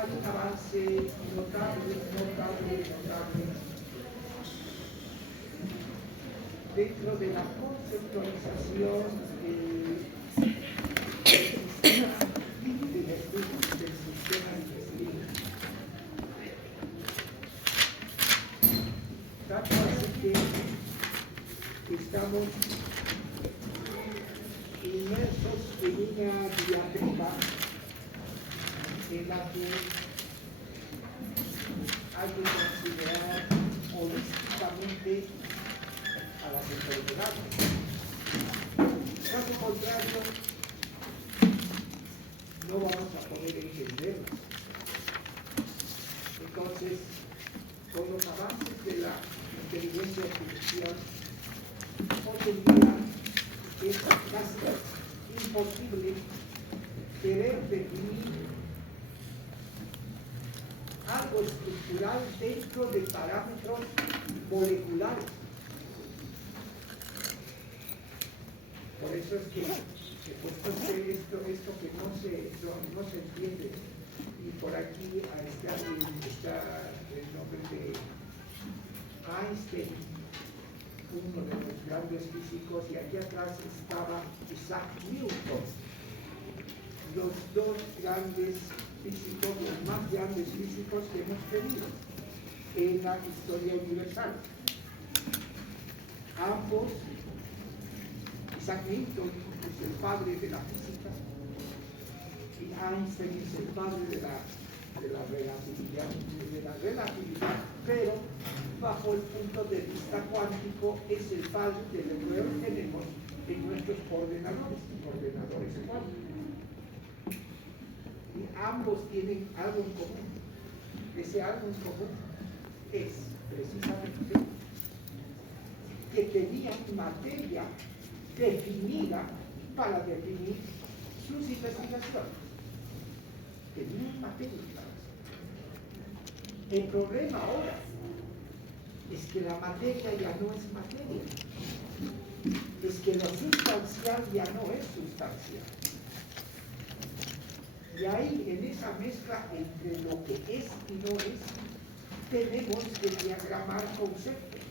hay un avance notable dentro de la conceptualización del sistema digestivo. Tanto así que estamos inmersos en una diatriba en la que hay que considerar holísticamente a las enfermedades. Caso contrario, no vamos a poder entenderlas. Entonces, con los avances de la inteligencia artificial, hoy en día es casi imposible querer definir algo estructural dentro de parámetros moleculares. Por eso es que esto que no se entiende, y por aquí está el nombre de Einstein, uno de los grandes físicos, y aquí atrás estaba Isaac Newton, los dos grandes físicos, los más grandes físicos que hemos tenido en la historia universal. Ambos, Isaac Newton es el padre de la física y Einstein es el padre de la relatividad, pero bajo el punto de vista cuántico es el padre de lo que hoy tenemos en nuestros ordenadores cuánticos. Y ambos tienen algo en común. Ese algo en común es precisamente que tenían materia definida para definir sus investigaciones. Tenían materia para eso. El problema ahora es que la materia ya no es materia. Es que lo sustancial ya no es sustancial. Y ahí, en esa mezcla entre lo que es y no es, tenemos que diagramar conceptos.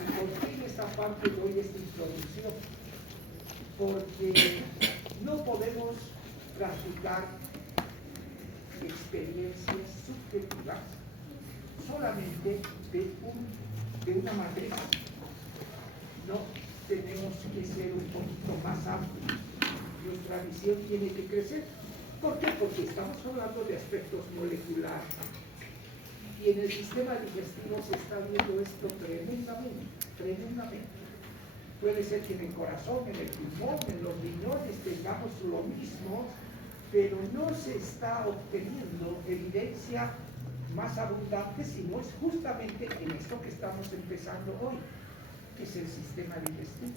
Y por qué en esta parte doy esta introducción? Porque no podemos practicar experiencias subjetivas solamente de una matriz. No, tenemos que ser un poquito más amplios. Nuestra visión tiene que crecer. ¿Por qué? Porque estamos hablando de aspectos moleculares. Y en el sistema digestivo se está viendo esto tremendamente. Puede ser que en el corazón, en el pulmón, en los riñones tengamos lo mismo, pero no se está obteniendo evidencia más abundante, sino es justamente en esto que estamos empezando hoy, que es el sistema digestivo.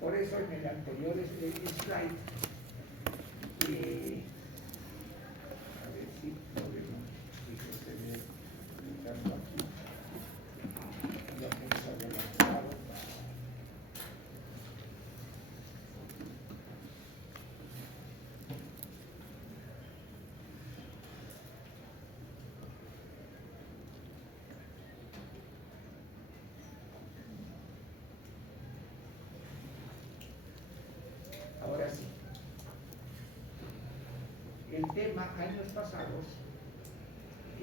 Por eso en el anterior slide, a ver si podemos sostener el caso aquí, lo que hemos adelantado. Ahora sí, el tema años pasados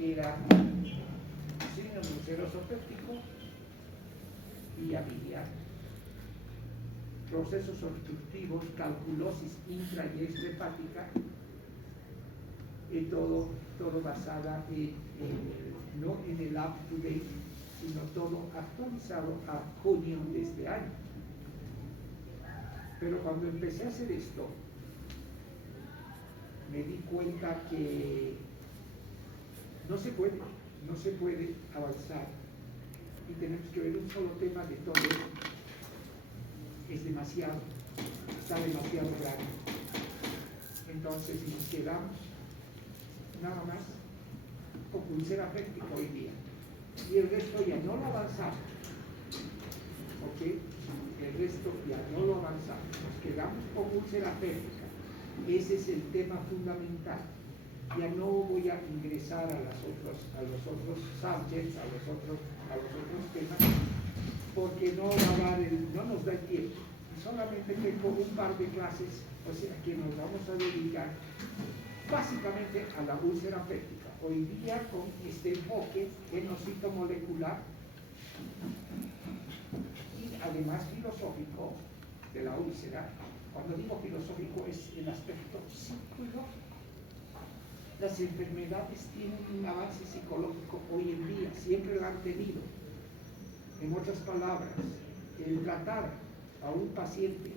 era síndrome ulceroso péptico y biliar, procesos obstructivos, calculosis intra y extrahepática, y todo basada no en el up-to-date, sino todo actualizado a junio de este año. Pero cuando empecé a hacer esto, me di cuenta que no se puede avanzar y tenemos que ver un solo tema de todo esto. Es demasiado, está demasiado grande. Entonces nos quedamos nada más con úlcera péptica hoy día. Y el resto ya no lo avanzamos. ¿Ok? El resto ya no lo avanzamos. Nos quedamos con úlcera péptica. Ese es el tema fundamental. Ya no voy a ingresar a los otros subjects, a los otros temas, porque no nos da el tiempo. Solamente tengo un par de clases, o sea, que nos vamos a dedicar básicamente a la úlcera péptica. Hoy día con este enfoque genocito-molecular y además filosófico de la úlcera. Cuando digo filosófico es el aspecto psicológico. Las enfermedades tienen un avance psicológico hoy en día, siempre lo han tenido. En otras palabras, el tratar a un paciente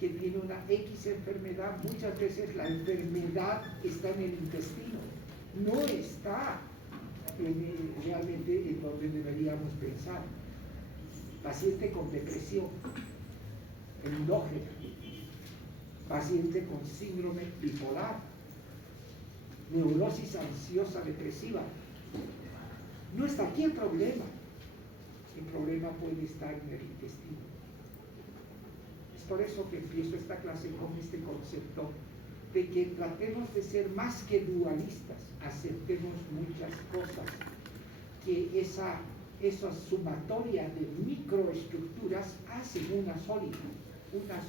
que tiene una X enfermedad, muchas veces la enfermedad está en el intestino, no está realmente en donde deberíamos pensar. Paciente con depresión endógena, paciente con síndrome bipolar, neurosis ansiosa depresiva. No está aquí el problema puede estar en el intestino. Es por eso que empiezo esta clase con este concepto de que tratemos de ser más que dualistas, aceptemos muchas cosas, que esa sumatoria de microestructuras hacen una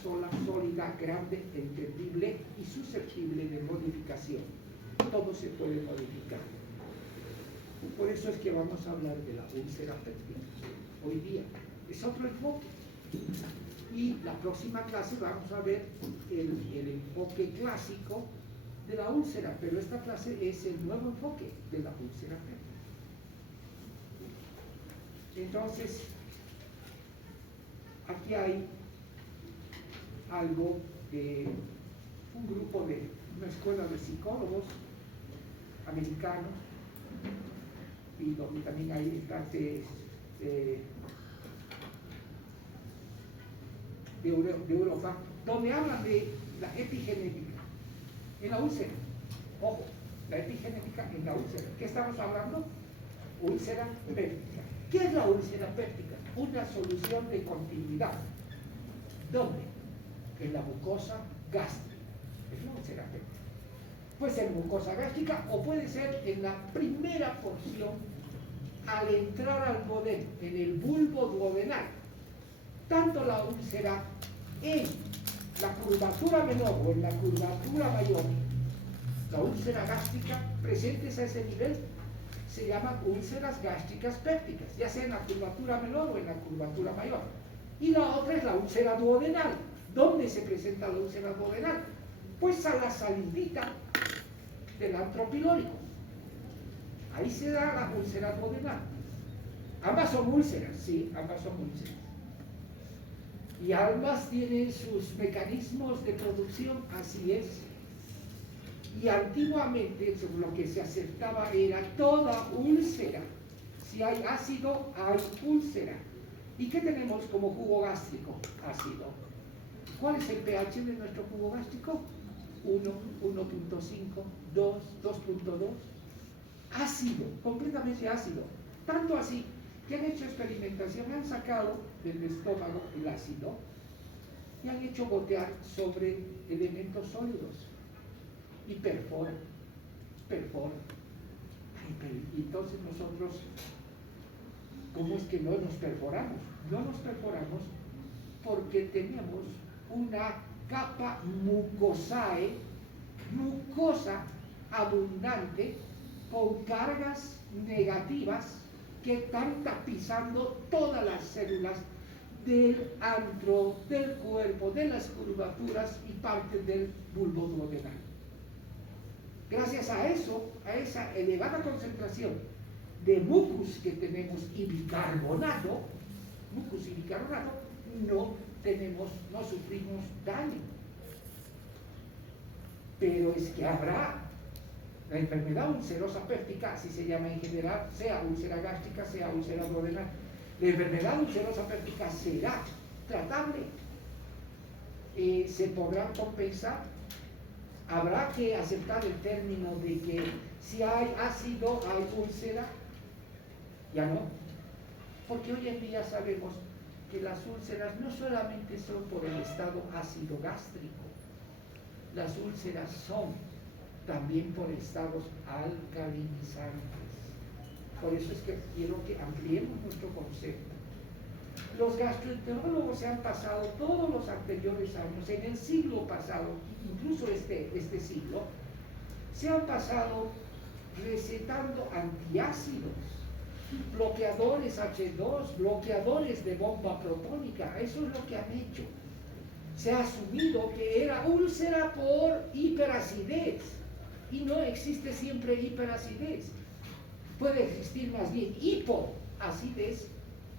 sola sólida, grande, entendible y susceptible de modificación. Todo se puede modificar. Por eso es que vamos a hablar de la úlcera péptica hoy día. Es otro enfoque. Y la próxima clase vamos a ver el enfoque clásico de la úlcera, pero esta clase es el nuevo enfoque de la úlcera péptica. Entonces, aquí hay algo de un grupo de una escuela de psicólogos americanos, y donde también hay parte de Europa, donde hablan de la epigenética en la úlcera. Ojo, la epigenética en la úlcera. ¿Qué estamos hablando? Úlcera péptica. ¿Qué es la úlcera péptica? Una solución de continuidad. ¿Dónde? En la mucosa gástrica. Es la úlcera péptica. Puede ser mucosa gástrica o puede ser en la primera porción al entrar al duodeno, en el bulbo duodenal. Tanto la úlcera en la curvatura menor o en la curvatura mayor, la úlcera gástrica presentes a ese nivel, se llaman úlceras gástricas pépticas, ya sea en la curvatura menor o en la curvatura mayor. Y la otra es la úlcera duodenal. ¿Dónde se presenta la úlcera duodenal? Pues a la salidita del antro pilórico. Ahí se da la úlcera duodenal. Ambas son úlceras, sí, ambas son úlceras. Y ambas tienen sus mecanismos de producción, así es. Y antiguamente, según lo que se aceptaba, era toda úlcera. Si hay ácido, hay úlcera. ¿Y qué tenemos como jugo gástrico? Ácido. ¿Cuál es el pH de nuestro jugo gástrico? 1, 1.5, 2, 2.2. Ácido, completamente ácido. Tanto así que han hecho experimentación, han sacado del estómago el ácido y han hecho gotear sobre elementos sólidos y perforan. Y entonces nosotros, ¿cómo es que no nos perforamos? No nos perforamos porque tenemos una capa mucosae, mucosa abundante, con cargas negativas que están tapizando todas las células del antro, del cuerpo, de las curvaturas y parte del bulbo duodenal. Gracias a eso, a esa elevada concentración de mucus que tenemos y bicarbonato, no sufrimos daño. Pero es que habrá la enfermedad ulcerosa péptica, así se llama en general, sea úlcera gástrica, sea úlcera duodenal. La enfermedad ulcerosa péptica será tratable. Se podrán compensar. Habrá que aceptar el término de que si hay ácido, hay úlcera. Ya no. Porque hoy en día sabemos que las úlceras no solamente son por el estado ácido gástrico, las úlceras son también por estados alcalinizantes. Por eso es que quiero que ampliemos nuestro concepto. Los gastroenterólogos se han pasado todos los anteriores años, en el siglo pasado, incluso este siglo, se han pasado recetando antiácidos, bloqueadores H2, bloqueadores de bomba protónica. Eso es lo que han hecho. Se ha asumido que era úlcera por hiperacidez, y no existe siempre hiperacidez. Puede existir más bien hipoacidez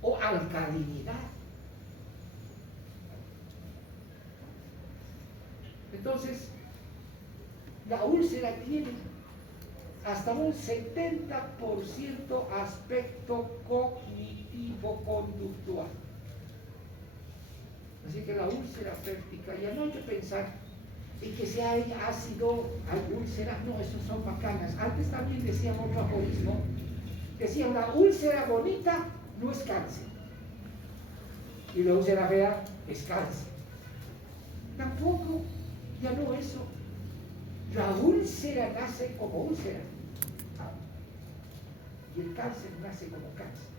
o alcalinidad. Entonces, la úlcera tiene hasta un 70% aspecto cognitivo-conductual. Así que la úlcera péptica, ya no hay que pensar en que si hay ácido, hay úlcera. No, esos son bacanas. Antes también decían otro aforismo, decían la úlcera bonita no es cáncer y la úlcera fea es cáncer. Tampoco, ya no eso. La úlcera nace como úlcera y el cáncer nace como cáncer.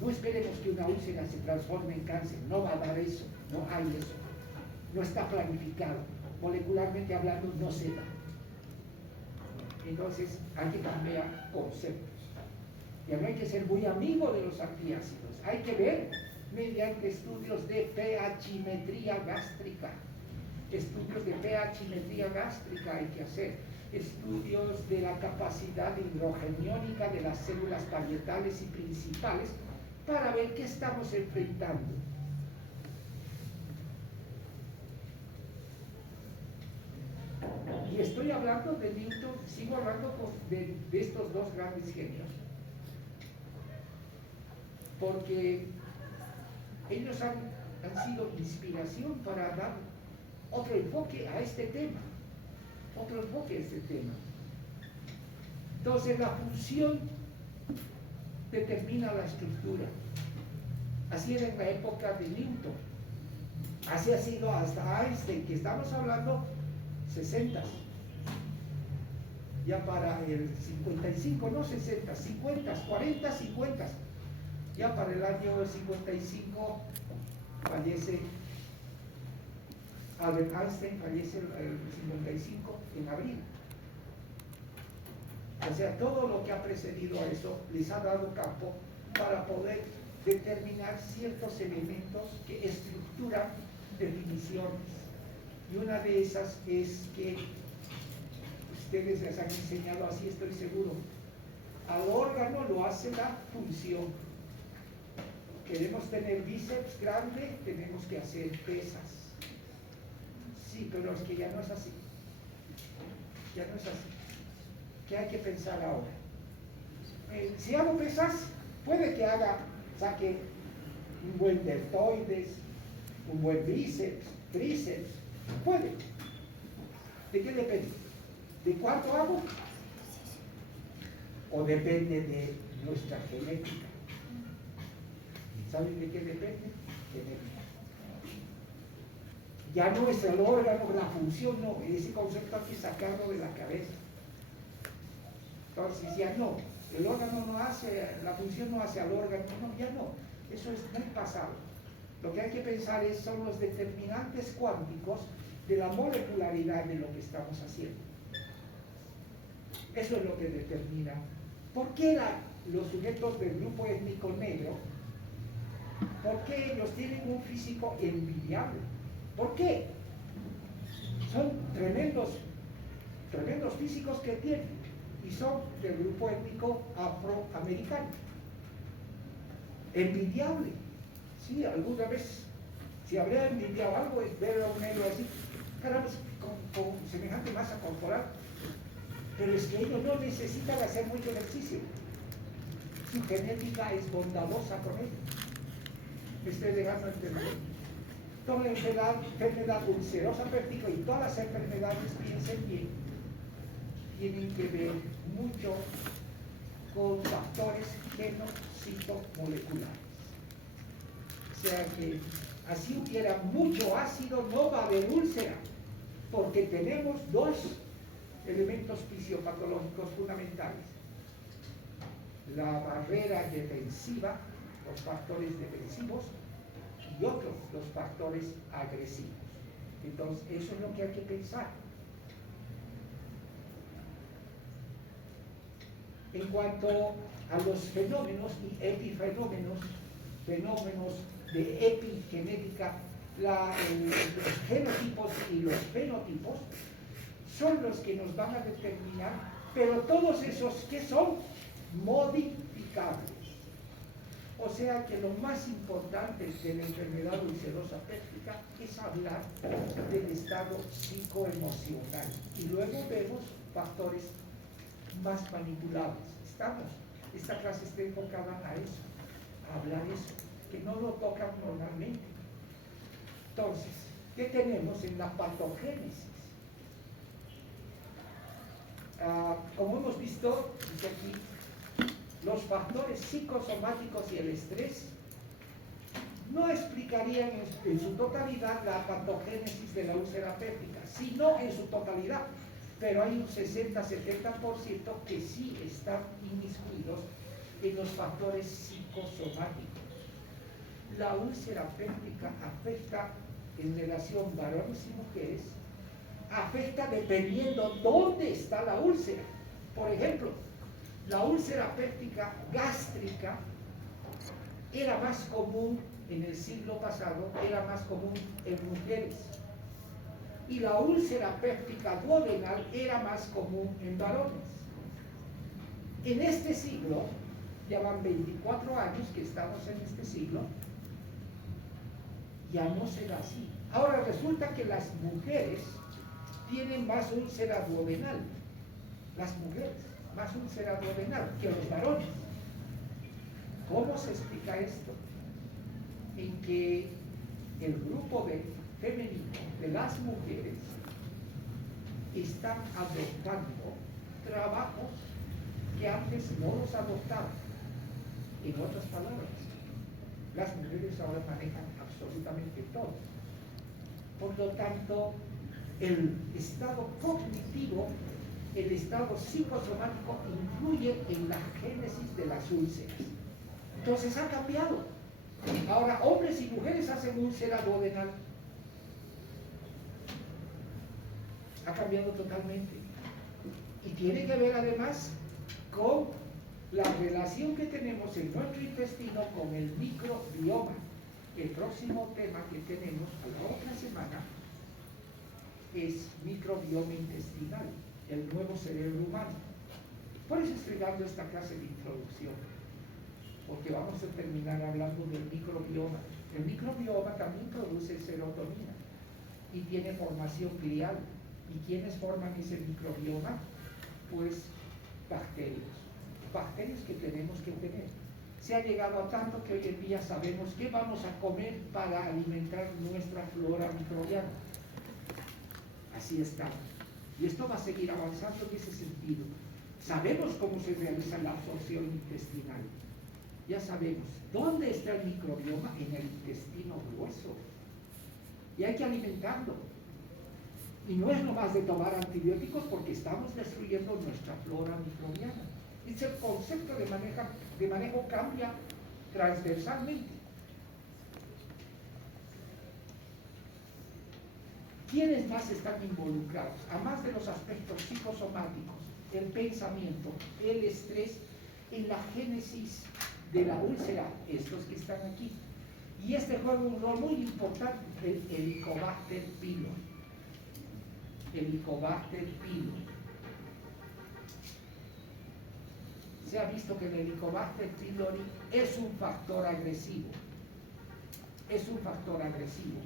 No esperemos que una úlcera se transforme en cáncer, no va a dar eso, no hay eso, no está planificado, molecularmente hablando no se da. Entonces hay que cambiar conceptos. Ya no hay que ser muy amigo de los antiácidos, hay que ver mediante estudios de pHimetría gástrica. Estudios de pHimetría gástrica hay que hacer, estudios de la capacidad hidrogeniónica de las células parietales y principales para ver qué estamos enfrentando. Y estoy hablando de Newton, sigo hablando de estos dos grandes genios, porque ellos han sido inspiración para dar otro enfoque a este tema, Entonces la función determina la estructura. Así era en la época de Newton, así ha sido hasta Einstein, que estamos hablando 60, ya para el 55, no 60, 50, 40, 50, ya para el año 55 fallece Albert Einstein, fallece el 55 en abril. O sea, todo lo que ha precedido a eso les ha dado campo para poder determinar ciertos elementos que estructuran definiciones. Y una de esas es que ustedes les han enseñado, así estoy seguro, al órgano lo hace la función. Queremos tener bíceps grande, tenemos que hacer pesas. Sí, pero es que ya no es así. Ya no es así. ¿Qué hay que pensar ahora? Si hago pesas, puede que saque un buen deltoides, un buen bíceps, tríceps, puede. ¿De qué depende? ¿De cuánto hago? ¿O depende de nuestra genética? ¿Saben de qué depende? Genética. Ya no es el órgano, la función, no, ese concepto hay que sacarlo de la cabeza. Entonces ya no, el órgano no hace, la función no hace al órgano, no, ya no, eso es muy pasado. Lo que hay que pensar son los determinantes cuánticos de la molecularidad de lo que estamos haciendo. Eso es lo que determina. ¿Por qué los sujetos del grupo étnico negro, por qué ellos tienen un físico envidiable? ¿Por qué? Son tremendos físicos que tienen y son del grupo étnico afroamericano. Envidiable. Sí, alguna vez, si habría envidiado algo, es ver a un negro así, caramba, con semejante masa corporal. Pero es que ellos no necesitan hacer mucho ejercicio. Su genética es bondadosa con ellos. Me estoy dejando entender. Toda la enfermedad ulcerosa péptica y todas las enfermedades, piensen bien, tienen que ver mucho con factores genocitomoleculares. O sea que Así hubiera mucho ácido, no va a haber úlcera, porque tenemos dos elementos fisiopatológicos fundamentales: la barrera defensiva, los factores defensivos, y otros, los factores agresivos. Entonces, eso es lo que hay que pensar. En cuanto a los fenómenos y epifenómenos, fenómenos de epigenética, los genotipos y los fenotipos son los que nos van a determinar, pero todos esos que son modificables. O sea que lo más importante de la enfermedad ulcerosa péptica es hablar del estado psicoemocional. Y luego vemos factores más manipulables. Esta clase está enfocada a eso, a hablar eso, que no lo tocan normalmente. Entonces, ¿qué tenemos en la patogénesis? Como hemos visto, dice aquí, los factores psicosomáticos y el estrés no explicarían en su totalidad la patogénesis de la úlcera péptica, sino en su totalidad. Pero hay un 60-70% que sí están inmiscuidos en los factores psicosomáticos. La úlcera péptica afecta en relación varones y mujeres, afecta dependiendo dónde está la úlcera. Por ejemplo, la úlcera péptica gástrica era más común en el siglo pasado, era más común en mujeres. Y la úlcera péptica duodenal era más común en varones. En este siglo, ya van 24 años que estamos en este siglo, ya no será así. Ahora resulta que las mujeres tienen más úlcera duodenal, las mujeres, más úlcera duodenal que los varones. ¿Cómo se explica esto? En que el grupo femenino de las mujeres están adoptando trabajos que antes no los adoptaban. En otras palabras, las mujeres ahora manejan absolutamente todo. Por lo tanto, el estado cognitivo, el estado psicosomático influye en la génesis de las úlceras. Entonces ha cambiado. Ahora, hombres y mujeres hacen úlcera duodenal. Ha cambiado totalmente. Y tiene que ver además con la relación que tenemos en nuestro intestino con el microbioma. El próximo tema que tenemos a la otra semana es microbioma intestinal, el nuevo cerebro humano. Por eso estoy dando esta clase de introducción, porque vamos a terminar hablando del microbioma. El microbioma también produce serotonina y tiene formación glial. ¿Y quiénes forman ese microbioma? Pues bacterias. Bacterias que tenemos que tener. Se ha llegado a tanto que hoy en día sabemos qué vamos a comer para alimentar nuestra flora microbiana. Así está. Y esto va a seguir avanzando en ese sentido. Sabemos cómo se realiza la absorción intestinal. Ya sabemos dónde está el microbioma, en el intestino grueso. Y hay que alimentarlo. Y no es nomás de tomar antibióticos porque estamos destruyendo nuestra flora microbiana. Ese concepto de manejo cambia transversalmente. ¿Quiénes más están involucrados? Además de los aspectos psicosomáticos, el pensamiento, el estrés, en la génesis de la úlcera, estos que están aquí. Y este juega un rol muy importante, el Helicobacter pylori. Helicobacter pylori. Se ha visto que el Helicobacter pylori es un factor agresivo. Es un factor agresivo.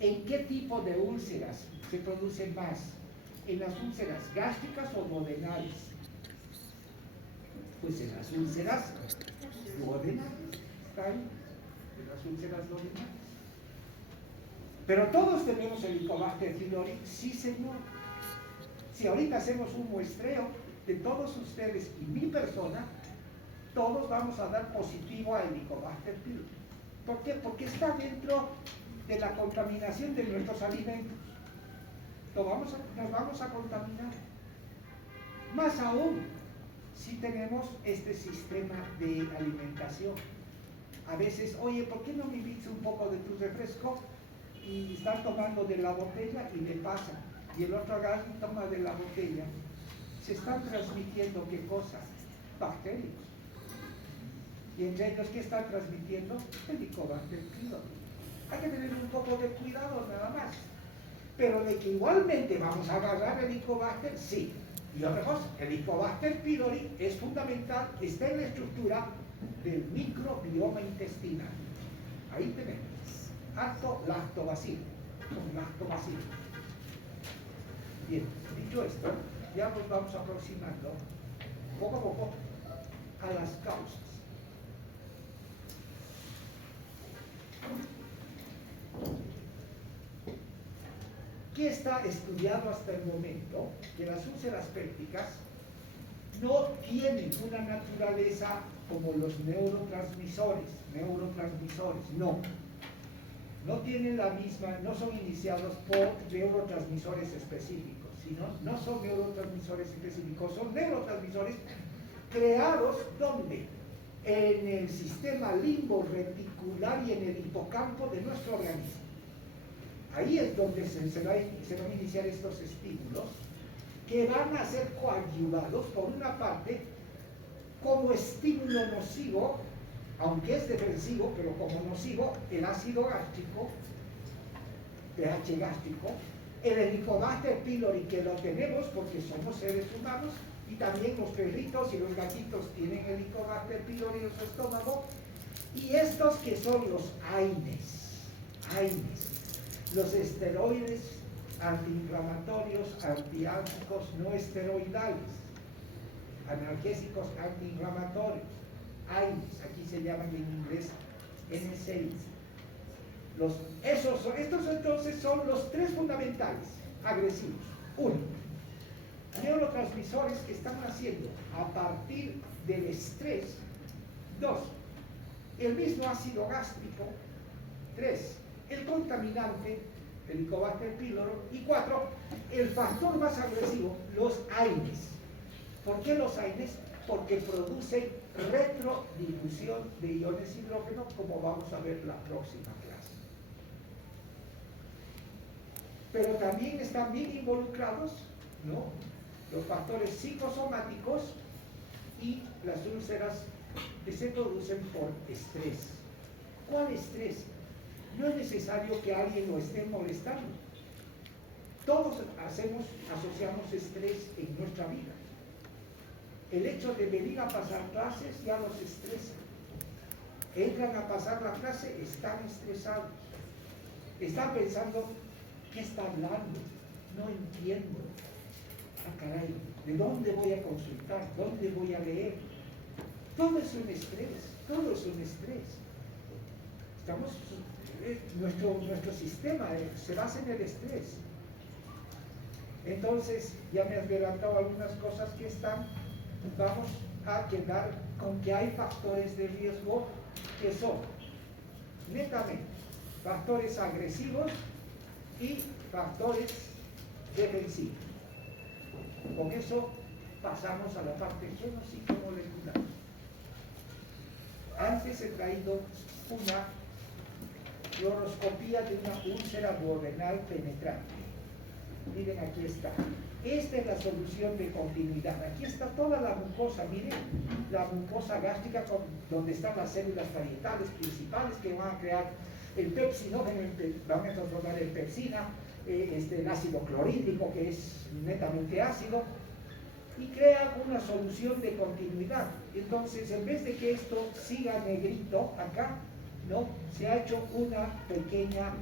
¿En qué tipo de úlceras se producen más? ¿En las úlceras gástricas o duodenales? Pues en las úlceras duodenales. Está ahí, en las úlceras duodenales. Pero todos tenemos Helicobacter pylori, sí señor. Si ahorita hacemos un muestreo de todos ustedes y mi persona, todos vamos a dar positivo a Helicobacter pylori. ¿Por qué? Porque está dentro de la contaminación de nuestros alimentos. Nos vamos a contaminar. Más aún, si tenemos este sistema de alimentación. A veces, oye, ¿por qué no me invitas un poco de tu refresco? Y están tomando de la botella y le pasan. Y el otro agarra y toma de la botella. Se están transmitiendo, ¿qué cosa? Bacterias. Y entre ellos, ¿qué están transmitiendo? Helicobacter pylori. Hay que tener un poco de cuidado nada más. Pero de que igualmente vamos a agarrar Helicobacter, sí. Y otra cosa, Helicobacter pylori es fundamental, está en la estructura del microbioma intestinal. Ahí tenemos. Lactobacillus. Son lactobacillus. Bien, dicho esto, ya nos vamos aproximando poco a poco a las causas. ¿Qué está estudiado hasta el momento? Que las úlceras pépticas no tienen una naturaleza como los neurotransmisores, no tienen la misma, no son iniciados por neurotransmisores específicos, sino no son neurotransmisores específicos, son neurotransmisores creados ¿dónde? En el sistema limbo reticular y en el hipocampo de nuestro organismo. Ahí es donde se van a iniciar estos estímulos que van a ser coadyuvados, por una parte, como estímulo nocivo, aunque es defensivo, pero como nocivo, el ácido gástrico, pH gástrico, el Helicobacter pylori, que lo tenemos porque somos seres humanos, y también los perritos y los gatitos tienen Helicobacter pylori en su estómago, y estos que son los AINES, los esteroides antiinflamatorios, antiálgicos no esteroidales, analgésicos antiinflamatorios, AINES, aquí se llaman en inglés NSAIDs. Estos entonces son los tres fundamentales agresivos. Uno, neurotransmisores que están naciendo a partir del estrés. Dos, el mismo ácido gástrico. Tres, el contaminante, el Helicobacter pylori. Y cuatro, el factor más agresivo, los AINES. ¿Por qué los AINES? Porque producen retrodifusión de iones hidrógeno, como vamos a ver la próxima clase. Pero también están bien involucrados, ¿no?, los factores psicosomáticos y las úlceras que se producen por estrés. ¿Cuál estrés? No es necesario que alguien lo esté molestando. Todos asociamos estrés en nuestra vida. El hecho de venir a pasar clases ya los estresa. Entran a pasar la clase, están estresados. Están pensando, ¿qué está hablando? No entiendo. Ah, caray, ¿de dónde voy a consultar? ¿Dónde voy a leer? Todo es un estrés, todo es un estrés. Nuestro sistema se basa en el estrés. Entonces, ya me has adelantado algunas cosas que están. Vamos a quedar con que hay factores de riesgo que son netamente factores agresivos y factores defensivos. Con eso pasamos a la parte genopsicomolecular. Antes he traído una fluoroscopía de una úlcera duodenal penetrante. Miren, aquí está. Esta es la solución de continuidad. Aquí está toda la mucosa, miren, la mucosa gástrica donde están las células parietales principales que van a crear el pepsino, van a transformar en pepsina, el ácido clorhídrico, que es netamente ácido, y crean una solución de continuidad. Entonces, en vez de que esto siga negrito acá, ¿no?, se ha hecho una pequeña,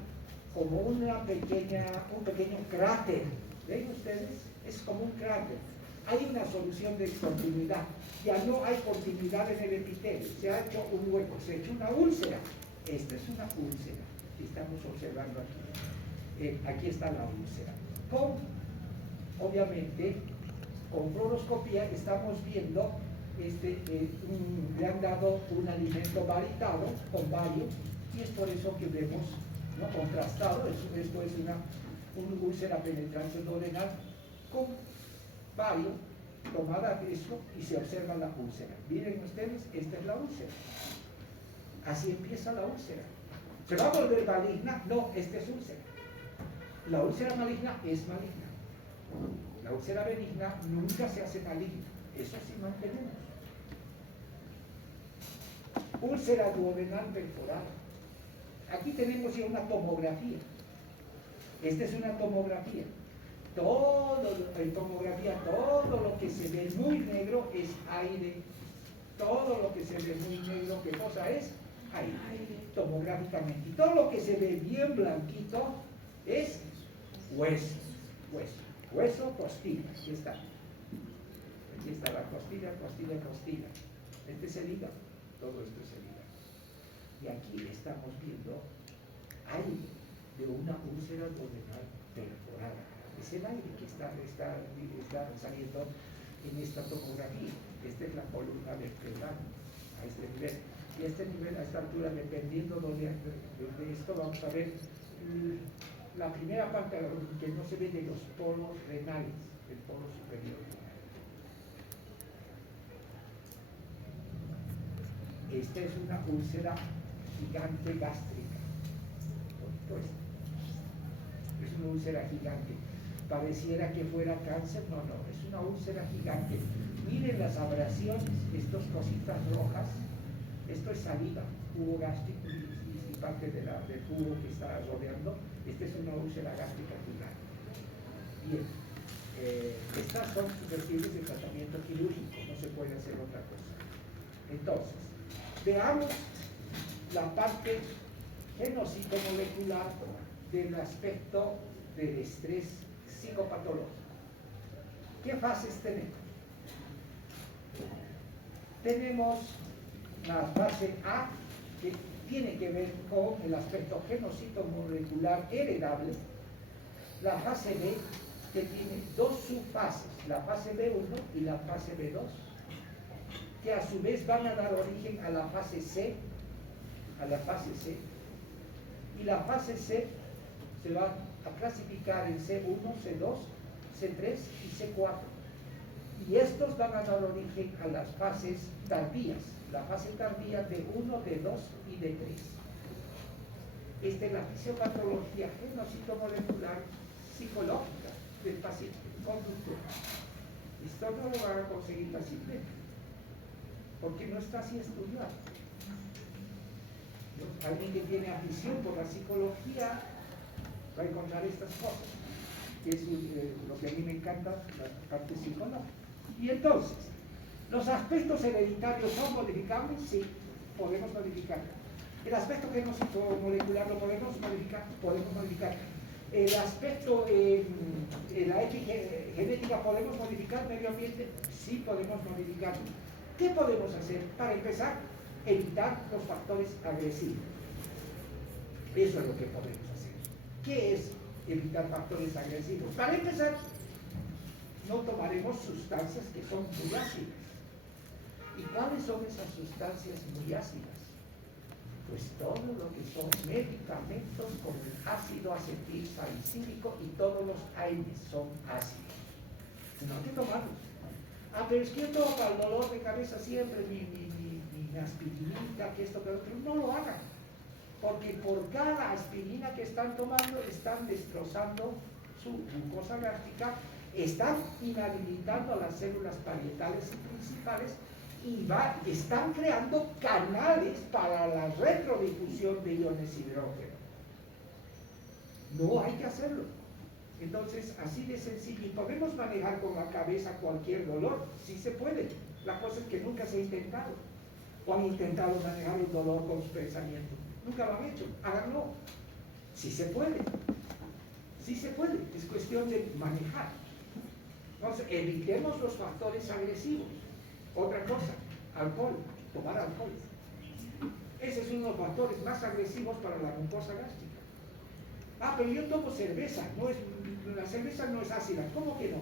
un pequeño cráter. ¿Ven ustedes? Es como un cráter. Hay una solución de continuidad. Ya no hay continuidad en el epitelio. Se ha hecho un hueco, se ha hecho una úlcera. Esta es una úlcera que estamos observando aquí. Aquí está la úlcera. Obviamente, con fluoroscopía estamos viendo, le han dado un alimento varitado con bario, Y es por eso que vemos, ¿no?, contrastado, esto es una úlcera penetrante duodenal con vario, tomada de eso y se observa la úlcera. Miren ustedes, esta es la úlcera. Así empieza la úlcera. ¿Se va a volver maligna? No, esta es úlcera. La úlcera maligna es maligna. La úlcera benigna nunca se hace maligna. Eso sí mantenemos. Úlcera duodenal perforada. Aquí tenemos ya una tomografía. Esta es una tomografía. En tomografía, todo lo que se ve muy negro es aire. Todo lo que se ve muy negro, ¿qué cosa es? Aire, tomográficamente. Y todo lo que se ve bien blanquito es hueso. Hueso, costilla. Aquí está. Aquí está la costilla. Este es el hígado. Todo esto es el hígado. Y aquí estamos viendo aire de una úlcera duodenal perforada. Es el aire que está saliendo en esta tomografía. Esta es la columna vertebral a este nivel. Y a este nivel, a esta altura, dependiendo de esto, vamos a ver la primera parte que no se ve de los polos renales, el polo superior. Esta es una úlcera gigante gástrica. Pues, es una úlcera gigante. Pareciera que fuera cáncer, no, es una úlcera gigante. Miren las abrasiones, estas cositas rojas, esto es saliva, jugo gástrico y parte del jugo que está rodeando. Esta es una úlcera gástrica gigante. Bien, estas son susceptibles de tratamiento quirúrgico, no se puede hacer otra cosa. Entonces, veamos la parte genocitomolecular del aspecto del estrés psicopatológico. ¿Qué fases tenemos? Tenemos la fase A, que tiene que ver con el aspecto genocitomolecular heredable. La fase B, que tiene dos subfases, la fase B1 y la fase B2, que a su vez van a dar origen a la fase C, y la fase C se va a clasificar en C1, C2, C3 y C4. Y estos van a dar origen a las fases tardías, la fase tardía de 1, de 2 y de 3. Esta es la fisiopatología genocitomolecular psicológica del paciente conductor. Esto no lo van a conseguir fácilmente, porque no está así estudiado. Alguien que tiene afición por la psicología va a encontrar estas cosas, que es lo que a mí me encanta, la parte psicológica. Y entonces, ¿los aspectos hereditarios son modificables? Sí, podemos modificarlo. El aspecto genocitomolecular lo podemos modificar, El aspecto, la epigenética, ¿podemos modificar medio ambiente? Sí, podemos modificarlo. ¿Qué podemos hacer? Para empezar, evitar los factores agresivos. Eso es lo que podemos hacer. ¿Qué es evitar factores agresivos? Para empezar, no tomaremos sustancias que son muy ácidas. ¿Y cuáles son esas sustancias muy ácidas? Pues todo lo que son medicamentos con el ácido acetil salicílico, y todos los AINES son ácidos. No hay que tomarlos. Pero es que yo tomo para el dolor de cabeza siempre mi aspirinita, que esto, que otro. No lo hagan, porque por cada aspirina que están tomando están destrozando su glucosa gástrica, están inhabilitando las células parietales y principales, y están creando canales para la retrodifusión de iones hidrógeno. No hay que hacerlo. Entonces, así de sencillo. ¿Y podemos manejar con la cabeza cualquier dolor? Sí se puede. La cosa es que nunca se ha intentado. ¿O han intentado manejar el dolor con su pensamiento? Nunca lo han hecho. Háganlo. Sí se puede. Sí se puede. Es cuestión de manejar. Entonces, evitemos los factores agresivos. Otra cosa, alcohol, tomar alcohol. Ese es uno de los factores más agresivos para la glucosa gástrica. Pero yo tomo cerveza, la cerveza no es ácida. ¿Cómo que no?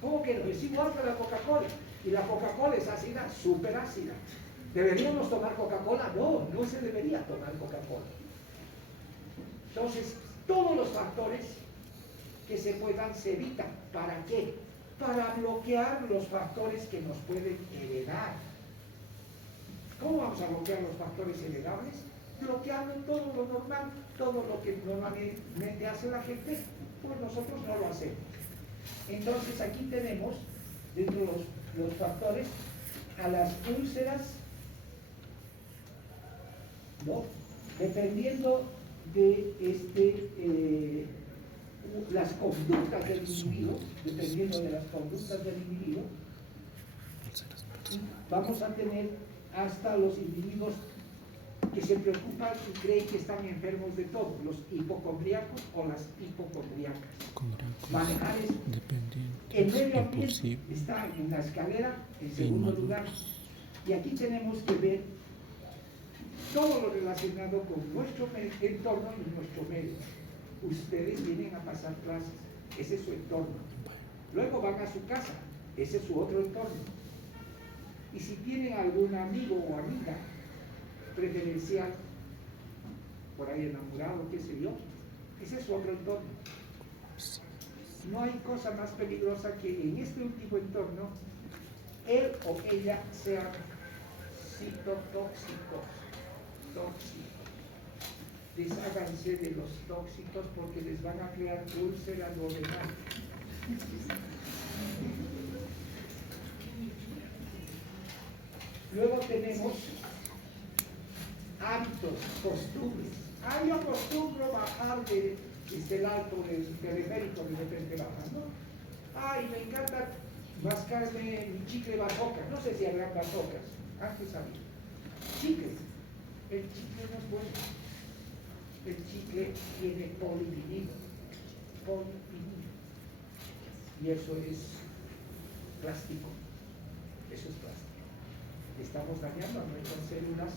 ¿Cómo que no? Es igual que la Coca-Cola. Y la Coca-Cola es ácida, súper ácida. ¿Deberíamos tomar Coca-Cola? No, no se debería tomar Coca-Cola. Entonces, todos los factores que se puedan se evitan. ¿Para qué? Para bloquear los factores que nos pueden heredar. ¿Cómo vamos a bloquear los factores heredables? Bloqueando todo lo normal, todo lo que normalmente hace la gente, pues nosotros no lo hacemos. Entonces aquí tenemos, dentro de los factores, a las úlceras, ¿no? Dependiendo de las conductas del individuo, vamos a tener hasta los individuos que se preocupan y creen que están enfermos de todo, los hipocondríacos o las hipocondríacas. Manejar eso. El medio ambiente está en la escalera, en segundo lugar. Y aquí tenemos que ver todo lo relacionado con nuestro entorno y nuestro medio. Ustedes vienen a pasar clases, ese es su entorno. Luego van a su casa, ese es su otro entorno. Y si tienen algún amigo o amiga preferencial, por ahí enamorado, qué sé yo, ese es su otro entorno. No hay cosa más peligrosa que en este último entorno, él o ella sean citotóxicos. Desháganse de los tóxicos porque les van a crear úlceras duodenales. Luego tenemos hábitos, costumbres. Yo acostumbro bajar del alto del teleférico, de repente bajas, ¿no? Me encanta mascarme mi chicle bazooka. No sé si habrán bazoocas, antes había. Chicle. El chicle no es bueno. El chicle tiene polivinilo. Y eso es plástico. Eso es plástico. Estamos dañando a nuestras células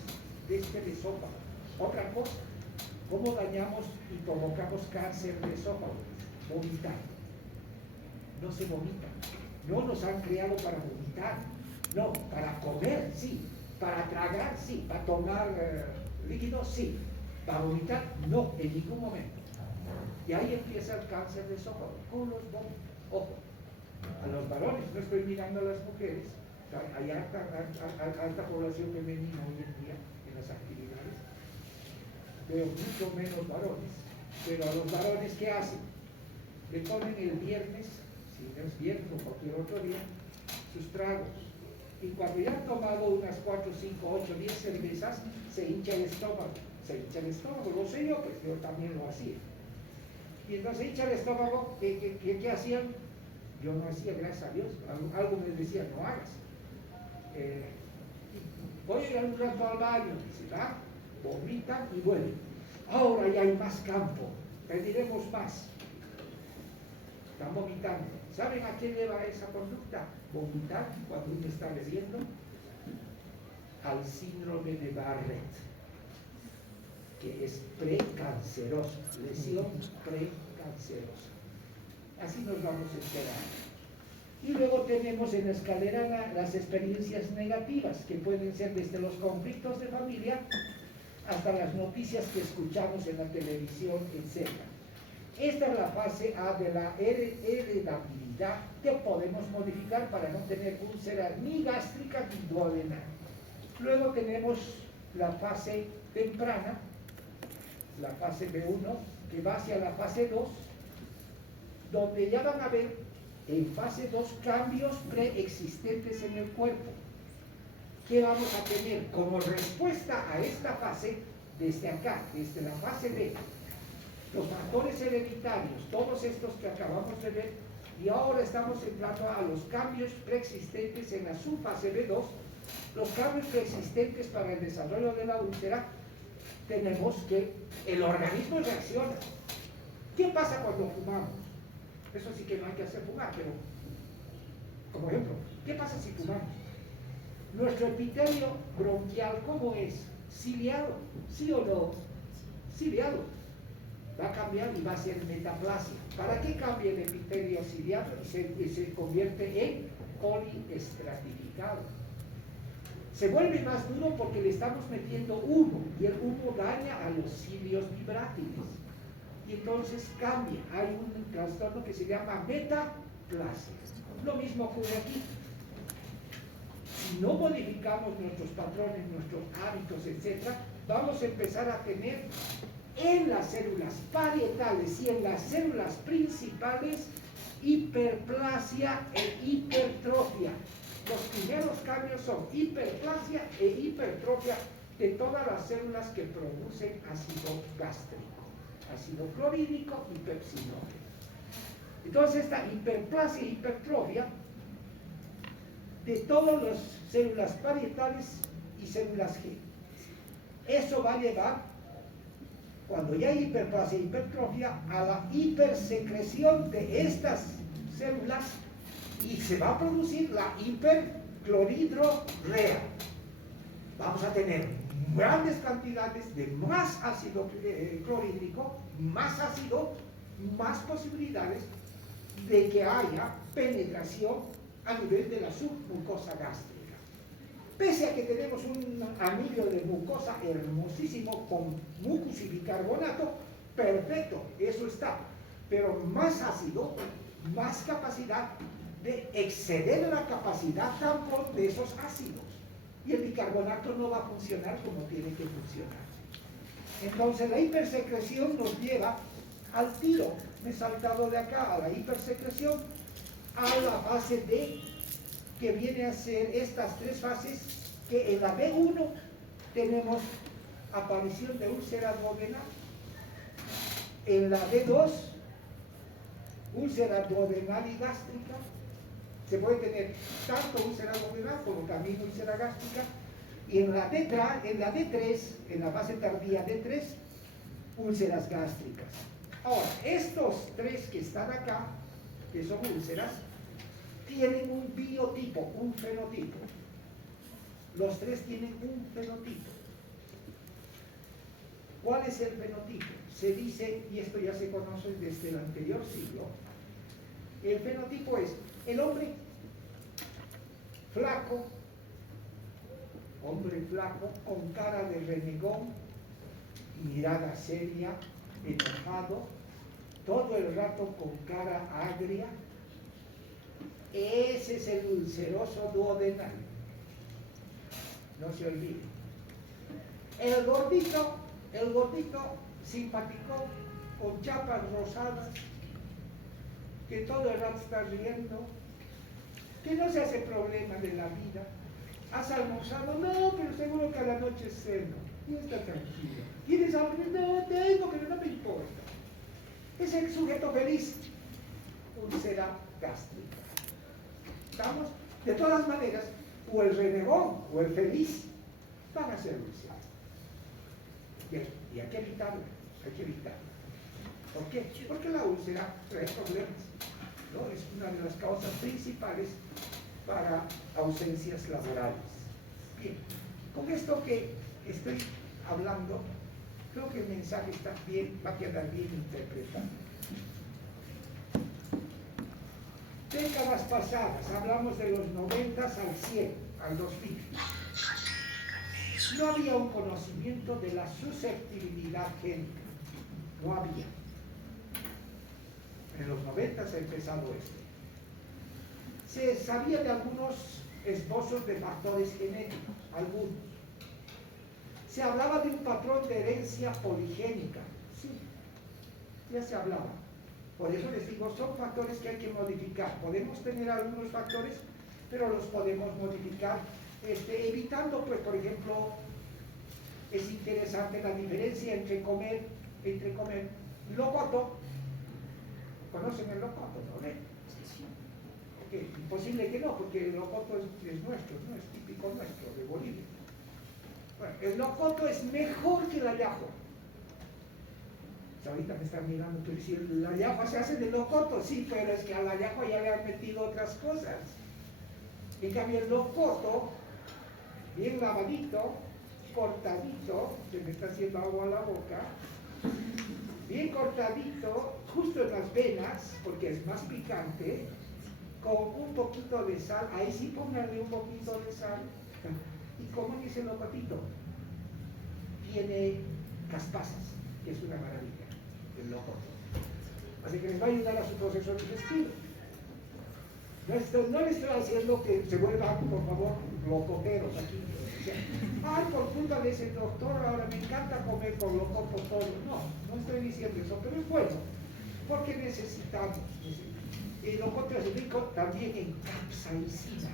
de este esófago. Otra cosa, ¿cómo dañamos y provocamos cáncer de esófago? Vomitar. No se vomita. No nos han creado para vomitar. No, para comer, sí. Para tragar, sí. Para tomar líquidos, sí. Para vomitar, no, en ningún momento. Y ahí empieza el cáncer de esófago, con los vómitos. Ojo, a los varones, no estoy mirando a las mujeres, hay alta población femenina hoy en día en las actividades, veo mucho menos varones, pero a los varones, ¿qué hacen? Le ponen el viernes, si no es viernes o cualquier otro día, sus tragos. Y cuando ya han tomado unas 4, 5, 8, 10 cervezas, se hincha el estómago. Lo sé yo, pues yo también lo hacía. Y entonces hincha el estómago, ¿qué hacían? Yo no hacía, gracias a Dios. Algo me decía, no hagas. Voy a ir un rato al baño, dice, vomitan y vuelven. Ahora ya hay más campo, pediremos más. Están vomitando. ¿Saben a qué lleva esa conducta? Vomitar cuando uno está bebiendo, al síndrome de Barrett, que es precancerosa, lesión precancerosa. Así nos vamos a enterar. Y luego tenemos en la escalera las experiencias negativas, que pueden ser desde los conflictos de familia hasta las noticias que escuchamos en la televisión, etc. Esta es la fase A de la heredabilidad que podemos modificar para no tener úlcera ni gástrica ni duodenal. Luego tenemos la fase temprana, la fase B1, que va hacia la fase 2, donde ya van a ver en fase 2 cambios preexistentes en el cuerpo. ¿Qué vamos a tener como respuesta a esta fase? Desde acá, desde la fase B, los factores hereditarios, todos estos que acabamos de ver, y ahora estamos entrando a los cambios preexistentes en la subfase B2, los cambios preexistentes para el desarrollo de la úlcera. Tenemos que el organismo reacciona. ¿Qué pasa cuando fumamos? Eso sí que no hay que hacer fumar, pero como ejemplo, ¿qué pasa si fumamos? Nuestro epitelio bronquial, ¿cómo es? Ciliado, ¿sí o no? Ciliado. Va a cambiar y va a ser metaplasia. ¿Para qué cambia el epitelio ciliado? Se convierte en poliestratificado. Se vuelve más duro porque le estamos metiendo humo y el humo daña a los cilios vibrátiles. Y entonces cambia. Hay un trastorno que se llama metaplasia. Lo mismo ocurre aquí. Si no modificamos nuestros patrones, nuestros hábitos, etc., vamos a empezar a tener en las células parietales y en las células principales hiperplasia e hipertrofia. Los primeros cambios son hiperplasia e hipertrofia de todas las células que producen ácido gástrico, ácido clorhídrico y pepsinógeno. Entonces esta hiperplasia e hipertrofia de todas las células parietales y células G. Eso va a llevar, cuando ya hay hiperplasia e hipertrofia, a la hipersecreción de estas células y se va a producir la hiperclorhidrorea. Vamos a tener grandes cantidades de más ácido clorhídrico, más ácido, más posibilidades de que haya penetración a nivel de la submucosa gástrica. Pese a que tenemos un anillo de mucosa hermosísimo con mucus y bicarbonato, perfecto, eso está, pero más ácido, más capacidad de exceder la capacidad tampón de esos ácidos. Y el bicarbonato no va a funcionar como tiene que funcionar. Entonces la hipersecreción nos lleva al tiro. Me he saltado de acá a la hipersecreción, a la fase D, que viene a ser estas tres fases, que en la B1 tenemos aparición de úlcera duodenal, en la B2 úlcera duodenal y gástrica. Se puede tener tanto úlcera duodenal como también úlcera gástrica, y en la D3, en la fase tardía D3, úlceras gástricas. Ahora, estos tres que están acá, que son úlceras, tienen un biotipo, un fenotipo. Los tres tienen un fenotipo. ¿Cuál es el fenotipo? Se dice, y esto ya se conoce desde el anterior siglo, el fenotipo es el hombre flaco, con cara de renegón, mirada seria, enojado, todo el rato con cara agria. Ese es el ulceroso duodenal. No se olvide. El gordito simpático, con chapas rosadas, que todo el rato está riendo, que no se hace problema de la vida. ¿Has almorzado? No, pero seguro que a la noche ceno. Y está tranquilo. ¿Tienes hambre? No tengo, pero no me importa. Es el sujeto feliz. Úlcera gástrica. ¿Estamos? De todas maneras, o el renegón o el feliz van a ser úlceras. Bien, y hay que evitarlo. ¿Por qué? Porque la úlcera trae problemas, ¿no? Es una de las causas principales para ausencias laborales. Bien, con esto que estoy hablando, creo que el mensaje está bien, va a quedar bien interpretado. Décadas pasadas, hablamos de los 90 al 100, al 2000. No había un conocimiento de la susceptibilidad génica. No había. En los 90 ha empezado esto. Se sabía de algunos esbozos de factores genéticos, algunos. Se hablaba de un patrón de herencia poligénica. Sí, ya se hablaba. Por eso les digo, son factores que hay que modificar. Podemos tener algunos factores, pero los podemos modificar, evitando, pues, por ejemplo, es interesante la diferencia entre comer locoto. ¿Conocen el locoto, no? Okay. Imposible que no, porque el locoto es nuestro, no es típico nuestro, de Bolivia. Bueno, el locoto es mejor que el ayajo. Ahorita me están mirando, pero si el ayajo se hace de locoto, sí, pero es que al ayajo ya le han metido otras cosas. En cambio el locoto, bien lavadito, cortadito, se me está haciendo agua a la boca, bien cortadito, justo en las venas, porque es más picante, con un poquito de sal, ahí sí pónganle un poquito de sal, ¿Y cómo dice el locotito? Tiene caspasas, que es una maravilla, el locoto. Así que les va a ayudar a su proceso digestivo. No les estoy haciendo que se vuelvan, por favor, locoteros aquí. Ay, por culpa de ese doctor, ahora me encanta comer con locoto todo. No estoy diciendo eso, pero es bueno, porque necesitamos. El locoto es rico también en capsaicina,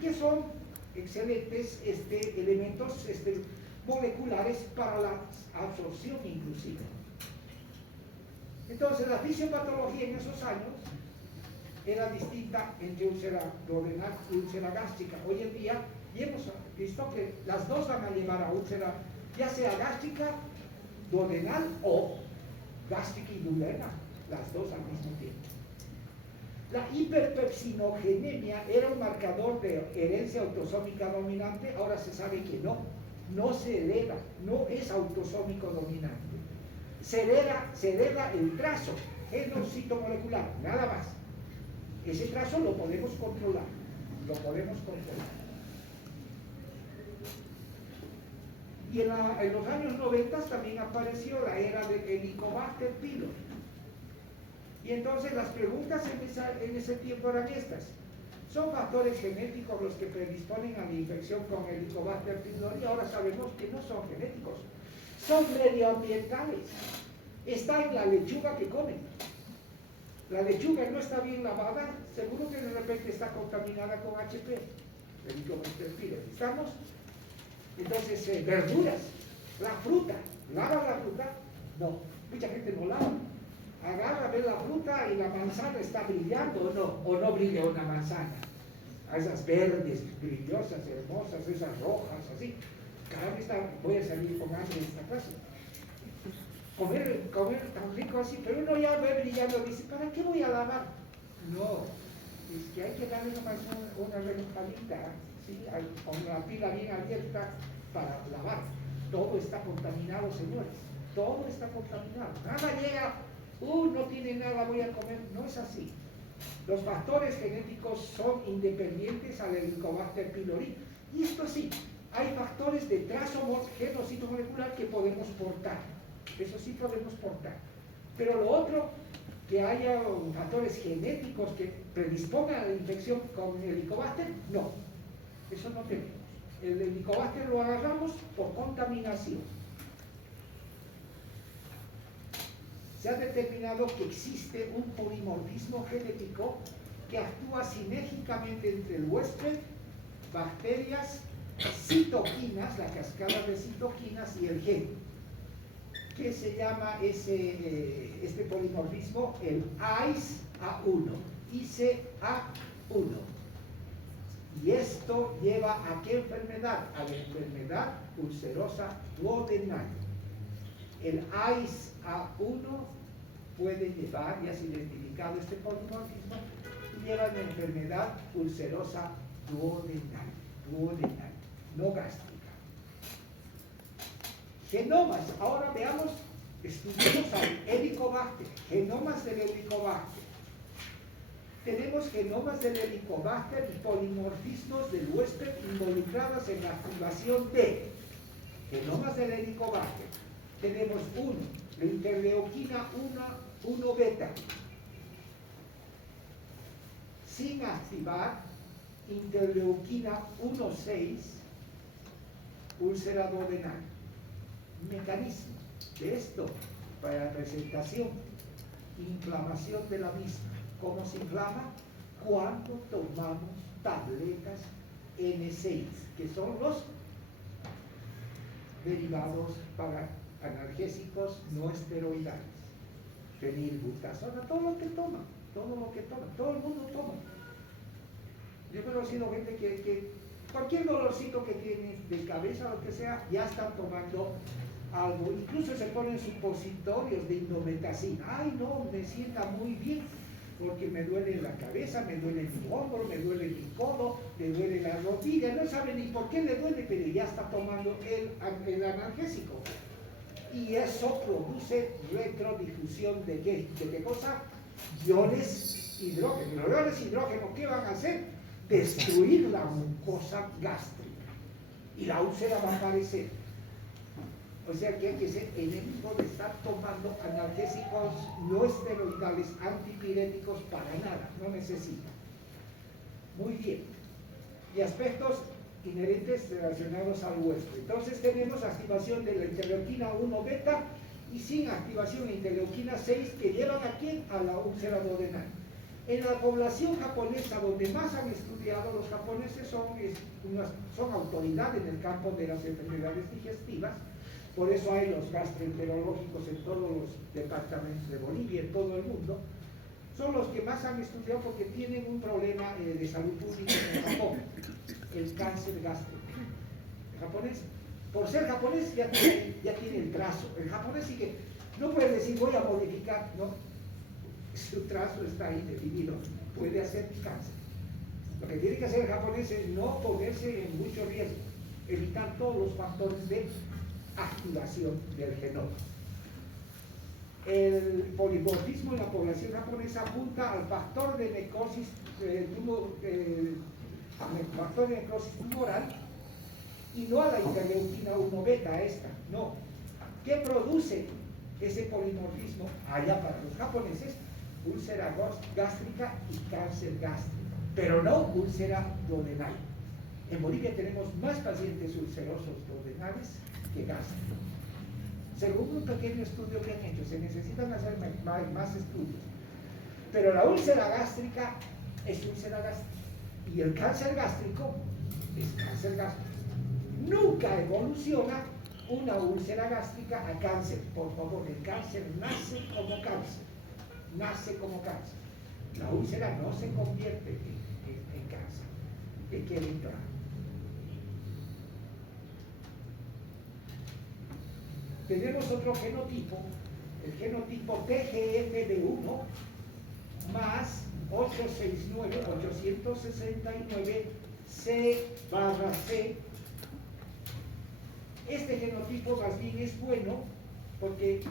que son excelentes elementos moleculares para la absorción inclusive. Entonces la fisiopatología en esos años era distinta entre úlcera duodenal y úlcera gástrica. Hoy en día ya hemos visto que las dos van a llevar a úlcera, ya sea gástrica, duodenal o gástrica y duodenal, las dos al mismo tiempo. La hiperpepsinogenemia era un marcador de herencia autosómica dominante. Ahora se sabe que no se hereda, no es autosómico dominante. Se hereda el trazo genocitomolecular, nada más. Ese trazo lo podemos controlar, Y en los años 90 también apareció la era del Helicobacter pylori. Y entonces las preguntas en ese tiempo eran estas. ¿Son factores genéticos los que predisponen a la infección con Helicobacter pylori? Ahora sabemos que no son genéticos, son medioambientales. Está en la lechuga que comen. La lechuga no está bien lavada, seguro que de repente está contaminada con HP, Helicobacter pylori. ¿Estamos? Entonces, verduras, la fruta, ¿lava la fruta? No, mucha gente no lava. Agarra, ve la fruta y la manzana está brillando o no brilla una manzana. A esas verdes, brillosas, hermosas, esas rojas, así. Cada vez voy a salir con hambre en esta casa. Comer tan rico así, pero uno ya ve brillando y dice, ¿para qué voy a lavar? No, es que hay que darle nomás una relojadita, ¿sí? Con la pila bien abierta para lavar. Todo está contaminado, señores. Todo está contaminado. Nada llega, no tiene nada, voy a comer. No es así. Los factores genéticos son independientes al Helicobacter pylori. Y esto sí, hay factores de trazo genocitomolecular que podemos portar. Eso sí podemos portar. Pero lo otro, que haya factores genéticos que predispongan a la infección con el Helicobacter, no. Eso no tenemos. El Helicobacter lo agarramos por contaminación. Se ha determinado que existe un polimorfismo genético que actúa sinérgicamente entre el huésped, bacterias, citoquinas, la cascada de citoquinas y el gen. ¿Qué se llama este polimorfismo? El ICA1. Y esto lleva a qué enfermedad? A la enfermedad ulcerosa duodenal. El ICA1 puede llevar, ya se ha identificado este polimorfismo, lleva a la enfermedad ulcerosa duodenal, no gástrica. Genomas, ahora veamos, estudiemos al Helicobacter, genomas del Helicobacter. Tenemos genomas del Helicobacter y polimorfismos del huésped involucrados en la activación de genomas del Helicobacter. Tenemos la interleuquina 1 beta, sin activar interleuquina 1,6, úlcera duodenal. Mecanismo de esto para la presentación, inflamación de la misma. ¿Cómo se inflama? Cuando tomamos tabletas N6, que son los derivados para analgésicos no esteroidales, fenilbutasona, todo el mundo toma. Yo he conocido gente que cualquier dolorcito que tiene de cabeza, lo que sea, ya están tomando algo, incluso se ponen supositorios de indometacina. Ay, no, me sienta muy bien, porque me duele la cabeza, me duele mi hombro, me duele mi codo, me duele la rodilla, no sabe ni por qué le duele, pero ya está tomando el analgésico. Y eso produce retrodifusión de qué cosa? Iones hidrógeno. Los iones hidrógeno, ¿qué van a hacer? Destruir la mucosa gástrica y la úlcera va a aparecer. O sea que hay que ser enemigo de estar tomando analgésicos no esteroidales, antipiréticos para nada, no necesita. Muy bien. Y aspectos inherentes relacionados al hueso. Entonces tenemos activación de la interleuquina 1 beta y sin activación de interleuquina 6 que llevan a quién? A la úlcera duodenal. En la población japonesa donde más han estudiado, los japoneses son autoridad en el campo de las enfermedades digestivas. Por eso hay los gastroenterológicos en todos los departamentos de Bolivia, en todo el mundo. Son los que más han estudiado porque tienen un problema de salud pública en Japón, el cáncer gástrico. El japonés, por ser japonés, ya tiene el trazo. El japonés sí que no puede decir voy a modificar, no. Su trazo está ahí definido, puede hacer cáncer. Lo que tiene que hacer el japonés es no ponerse en mucho riesgo, evitar todos los factores de activación del genoma. El polimorfismo en la población japonesa apunta al factor de necrosis, factor de necrosis tumoral y no a la interleuquina 1 beta esta, no. ¿Qué produce ese polimorfismo? Allá para los japoneses, úlcera gástrica y cáncer gástrico, pero no úlcera duodenal. En Bolivia tenemos más pacientes ulcerosos duodenales que gástricos. Según un pequeño estudio que han hecho, se necesitan hacer más estudios. Pero la úlcera gástrica es úlcera gástrica y el cáncer gástrico es cáncer gástrico. Nunca evoluciona una úlcera gástrica a cáncer. Por favor, el cáncer nace como cáncer. Nace como cáncer. La úlcera no se convierte en cáncer. ¿Qué quiere entrar? Tenemos otro genotipo, el genotipo TGFB1 más 869-869-C/C. Este genotipo más bien es bueno porque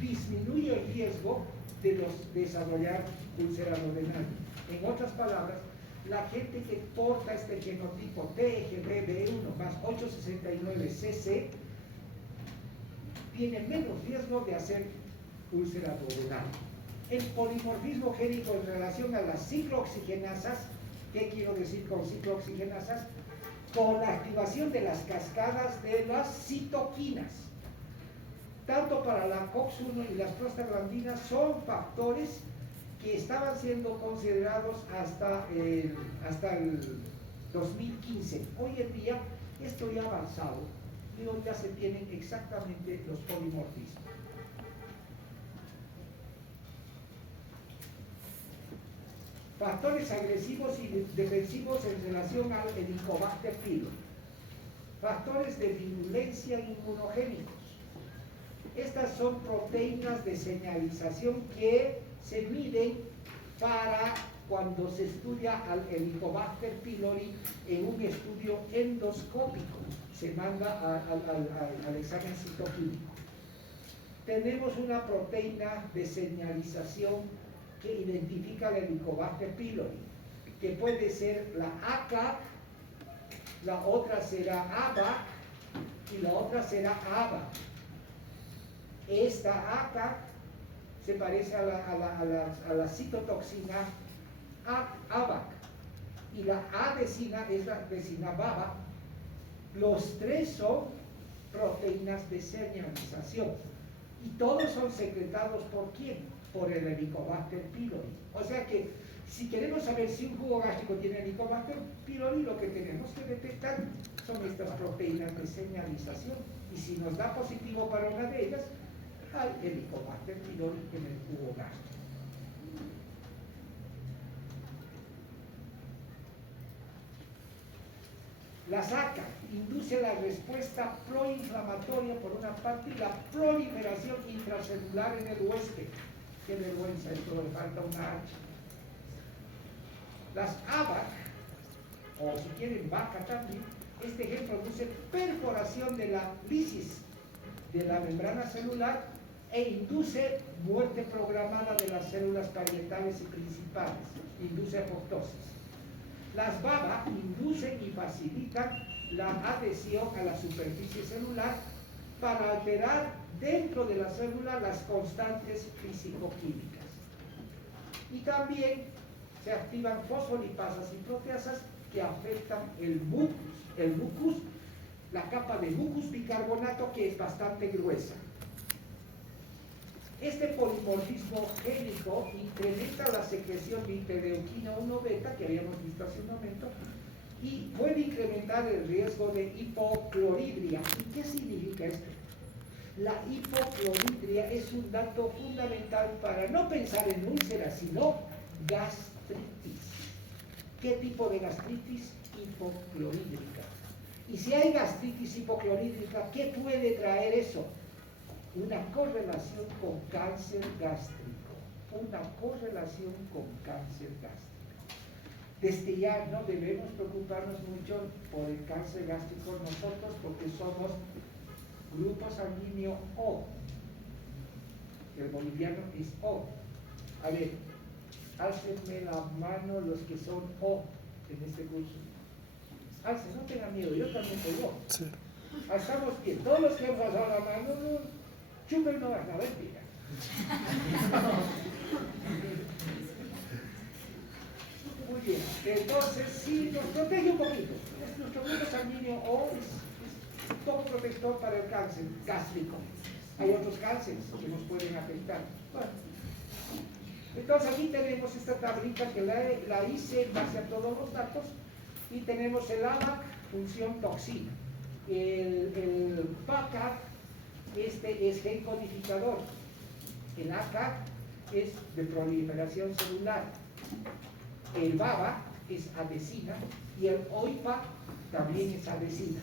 disminuye el riesgo de desarrollar úlcera duodenal. En otras palabras, la gente que porta este genotipo TGFB1 más 869-CC tiene menos riesgo de hacer úlcera duodenal. El polimorfismo génico en relación a las ciclooxigenasas, ¿qué quiero decir con ciclooxigenasas? Con la activación de las cascadas de las citoquinas. Tanto para la COX-1 y las prostaglandinas son factores que estaban siendo considerados hasta el 2015. Hoy en día esto ya ha avanzado y hoy ya se tienen exactamente los polimorfismos. Factores agresivos y defensivos en relación al Helicobacter pylori. Factores de virulencia inmunogénicos. Estas son proteínas de señalización que se miden para cuando se estudia al Helicobacter pylori en un estudio endoscópico. Se manda al examen citoquímico. Tenemos una proteína de señalización que identifica el Helicobacter pylori, que puede ser la ACAC, la otra será ABAC y la otra será ABA. Esta ACAC se parece a la citotoxina ABAC y la adesina es la adesina BABA. Los tres son proteínas de señalización y todos son secretados ¿por quién? Por el Helicobacter pylori. O sea que si queremos saber si un jugo gástrico tiene Helicobacter pylori, lo que tenemos que detectar son estas proteínas de señalización y si nos da positivo para una de ellas, hay Helicobacter pylori en el jugo gástrico. La SACA induce la respuesta proinflamatoria por una parte y la proliferación intracelular en el huésped. Qué vergüenza, esto le falta una H. Las ABAC, o si quieren vaca también, este gen produce perforación de la lisis de la membrana celular e induce muerte programada de las células parietales y principales, induce apoptosis. Las BABA inducen y facilitan la adhesión a la superficie celular para alterar dentro de la célula las constantes físico-químicas. Y también se activan fosfolipasas y proteasas que afectan el mucus, la capa de mucus bicarbonato, que es bastante gruesa. Este polimorfismo génico incrementa la secreción de interleuquina 1 beta, que habíamos visto hace un momento, y puede incrementar el riesgo de hipocloridria. ¿Y qué significa esto? La hipocloridria es un dato fundamental para no pensar en úlceras, sino gastritis. ¿Qué tipo de gastritis? Hipoclorídrica. Y si hay gastritis hipoclorídrica, ¿qué puede traer eso? Una correlación con cáncer gástrico. Una correlación con cáncer gástrico. Desde ya no debemos preocuparnos mucho por el cáncer gástrico nosotros, porque somos grupo sanguíneo O. El boliviano es O. A ver, álcenme la mano los que son O en este curso. Alcen, no tengan miedo, yo también soy O. Sí. Alzamos bien. Todos los que hemos alzado la mano, chupen no vas a ver, mira. Muy bien. Entonces, sí, nos protege un poquito. Nuestro grupo sanguíneo O es todo protector para el cáncer gástrico. Hay otros cánceres que nos pueden afectar. Bueno, entonces aquí tenemos esta tablita que la hice en base a todos los datos, y tenemos el ABAC, función toxina. El PACAC, este es gen codificador. El ACAC es de proliferación celular. El BABA es adhesina y el OIPA también es adhesina.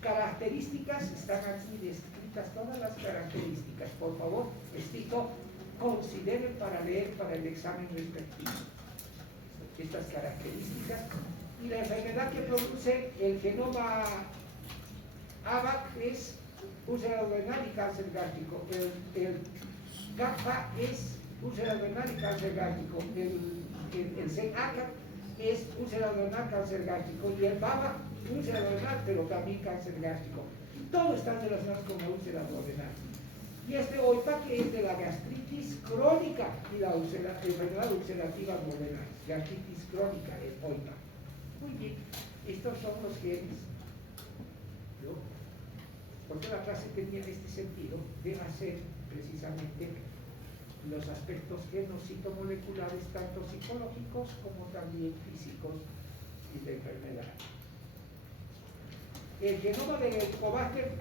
Características, están aquí descritas todas las características. Por favor, esto consideren para leer para el examen respectivo estas características. Y la enfermedad que produce el genoma ABAC es úlcera duodenal y cáncer gástrico. El GAPA es úlcera duodenal y cáncer gástrico. El CACA es úlcera duodenal, cáncer gástrico. Y el BABA, úlcera duodenal, pero también cáncer gástrico. Todos están relacionados con la úlcera duodenal. Y este OIPA, que es de la gastritis crónica y la enfermedad ulcerativa duodenal. Gastritis crónica es OIPA. Muy bien, estos son los genes. ¿No? Porque la clase tenía este sentido de hacer precisamente los aspectos genocitomoleculares, tanto psicológicos como también físicos y de enfermedad. El genoma del Helicobacter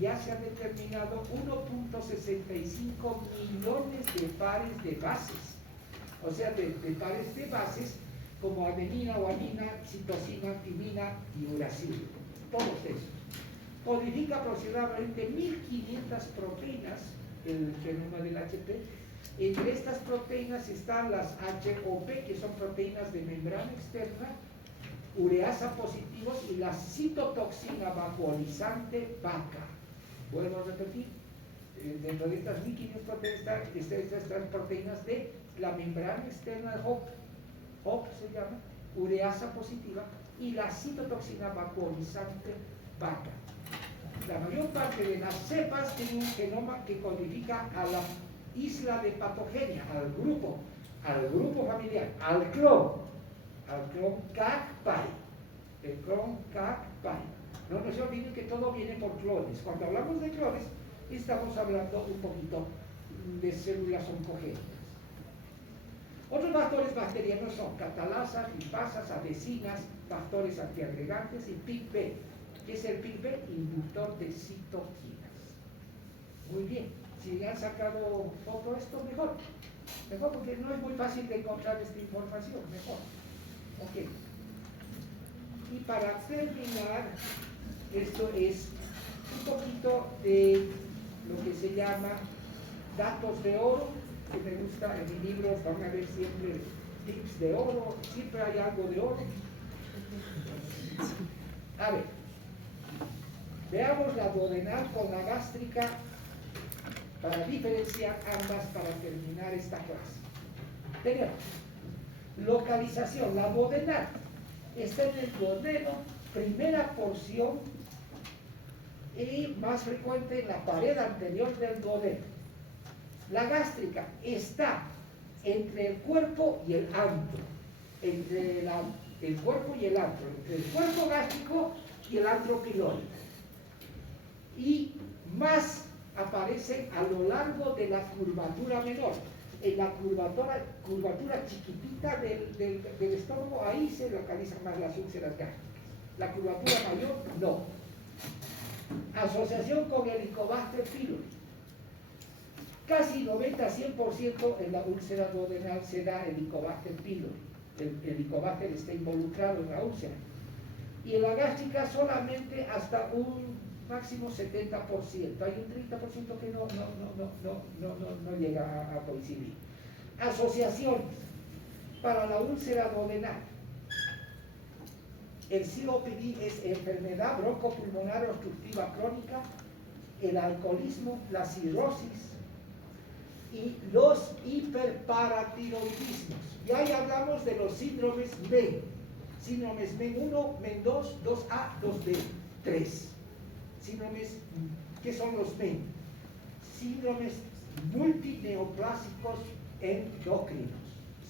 ya se ha determinado 1.65 millones de pares de bases, o sea, de pares de bases como adenina, guanina, citosina, timina y uracilo. Todos esos. Codifica aproximadamente 1500 proteínas, el genoma del HP. Entre estas proteínas están las HOP, que son proteínas de membrana externa, ureasa positivos, y la citotoxina vacuolizante vaca. Vuelvo a repetir, dentro de estas 1500 proteínas están proteínas de la membrana externa de HOP se llama, ureasa positiva, y la citotoxina vacuolizante vaca. La mayor parte de las cepas tienen un genoma que codifica a la isla de patogenia, al grupo familiar, al clon CAC-PAI, el clon CAC-PAI. No se olviden que todo viene por clones. Cuando hablamos de clones, estamos hablando un poquito de células oncogénicas. Otros factores bacterianos son catalasas, lipasas, adhesinas, factores antiagregantes y PIC-B. ¿Qué es el PIC-B? Inductor de citoquinas. Muy bien. Si han sacado foto esto, mejor. Mejor, porque no es muy fácil de encontrar esta información. Mejor. Ok. Y para terminar, esto es un poquito de lo que se llama datos de oro, que me gusta. En mi libro van a ver siempre tips de oro, siempre hay algo de oro. A ver, veamos la duodenal con la gástrica para diferenciar ambas para terminar esta clase. Tenemos localización. La duodenal está en el duodeno, primera porción y más frecuente en la pared anterior del duodeno. La gástrica está entre el cuerpo y el antro, entre el cuerpo y el antro, entre el cuerpo gástrico y el antro pilórico. Y más aparecen a lo largo de la curvatura menor. En la curvatura chiquitita del estómago, ahí se localizan más las úlceras gástricas. La curvatura mayor, no. Asociación con el Helicobacter pylori. Casi 90-100% en la úlcera duodenal se da el Helicobacter pylori. El Helicobacter está involucrado en la úlcera. Y en la gástrica solamente hasta un máximo 70%. Hay un 30% que no llega a coincidir. Asociaciones para la úlcera duodenal. El COPD es enfermedad broncopulmonar obstructiva crónica, el alcoholismo, la cirrosis y los hiperparatiroidismos. Y ahí hablamos de los síndromes MEN. Síndromes MEN 1, MEN 2, 2A, 2B, 3. Síndromes, ¿qué son los MEN? Síndromes multineoplásicos endocrinos.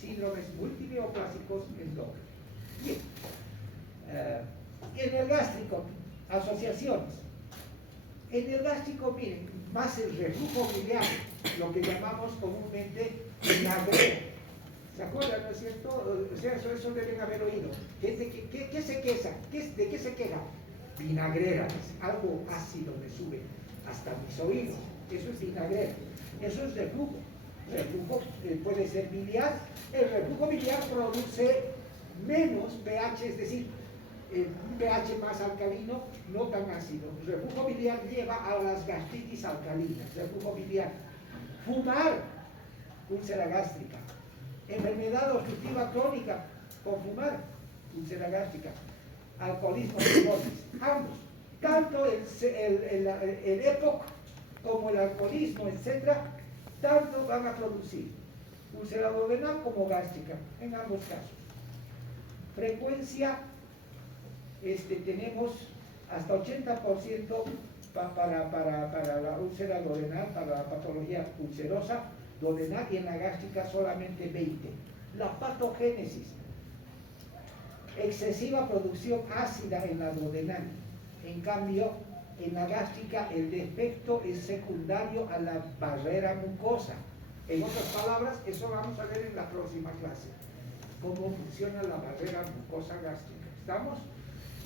Síndromes multineoplásicos endocrinos. Bien. En el gástrico, asociaciones. En el gástrico, miren, más el reflujo biliar, lo que llamamos comúnmente vinagrera. ¿Se acuerdan, no es cierto? O sea, eso deben haber oído. ¿Qué se queja? ¿De qué se queja? Vinagrera, algo ácido me sube hasta mis oídos. Eso es vinagrera. Eso es reflujo. Reflujo puede ser biliar. El reflujo biliar produce menos pH, es decir, un pH más alcalino, no tan ácido. El reflujo biliar lleva a las gastritis alcalinas. Reflujo biliar. Fumar, úlcera gástrica. Enfermedad obstructiva crónica por fumar, úlcera gástrica. Alcoholismo, cirrosis, ambos. Tanto el EPOC como el alcoholismo, etc., tanto van a producir úlcera duodenal como gástrica, en ambos casos. Frecuencia, tenemos hasta 80% para la úlcera duodenal, para la patología ulcerosa duodenal, y en la gástrica solamente 20%. La patogénesis, excesiva producción ácida en la duodenal. En cambio, en la gástrica el defecto es secundario a la barrera mucosa. En otras palabras, eso vamos a ver en la próxima clase. Cómo funciona la barrera mucosa gástrica. ¿Estamos?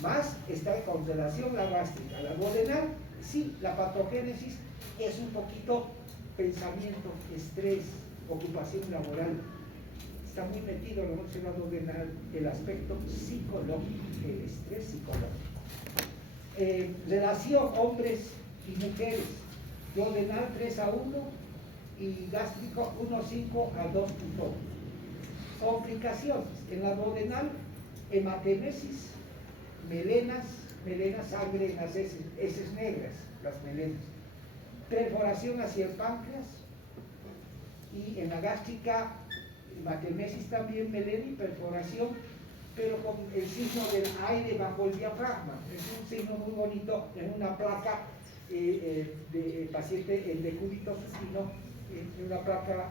Más está en consideración la gástrica. La duodenal, sí, la patogénesis es un poquito pensamiento, estrés, ocupación laboral. Está muy metido en la úlcera duodenal el aspecto psicológico, el estrés psicológico. Relación hombres y mujeres, duodenal 3:1 y gástrico 1:5 a 2:1. Complicaciones en la duodenal: hematemesis, melenas, sangre en las heces negras, las melenas, perforación hacia el páncreas, y en la gástrica hematemesis también, melena y perforación, pero con el signo del aire bajo el diafragma. Es un signo muy bonito en una placa de paciente en decúbito supino, en una placa